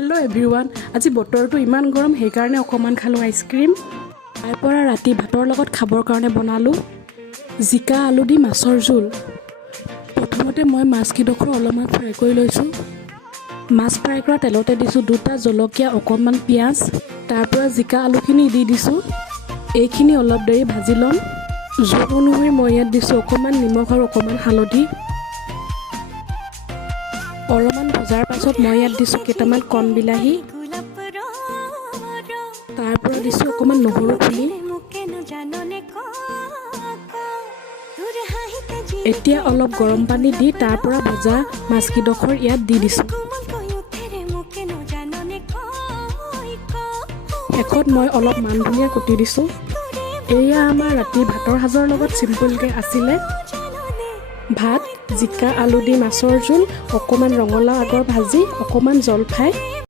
Hello' everyone, আজি বতৰটো ইমান গৰম, সেইকাৰণে অকণমান খালোঁ আইচক্ৰীম। তাৰপৰা ৰাতি ভাতৰ লগত খাবৰ কাৰণে বনালোঁ জিকা আলু দি মাছৰ জোল। প্ৰথমতে মই মাছকেইডোখৰ অলপমান ফ্ৰাই কৰি লৈছোঁ। মাছ ফ্ৰাই কৰা তেলতে দিছোঁ 2টা জলকীয়া, অকণমান পিঁয়াজ, তাৰপৰা জিকা আলুখিনি দি দিছোঁ। এইখিনি অলপ দেৰি ভাজি ল'ম। জোল অনুসৰি মই ইয়াত দিছোঁ অকণমান নিমখ আৰু অকণমান হালধি। অলপমান ভজাৰ পাছত মই ইয়াত দিছোঁ কেইটামান কণ বিলাহী, তাৰপৰা দিছোঁ অকণমান নহৰু পুলি। এতিয়া অলপ গৰম পানী দি তাৰপৰা ভজা মাছকেইডোখৰ ইয়াত দি দিছোঁ। শেষত মই অলপ মান ধনিয়া কুটি দিছোঁ। এয়া আমাৰ ৰাতি ভাতৰ সাজৰ লগত চিম্পুলকৈ আছিলে ভাত, জিকা আলু দি মাছৰ জোল, অকণমান ৰঙালাও আগৰ ভাজি, অকণমান জলফাই।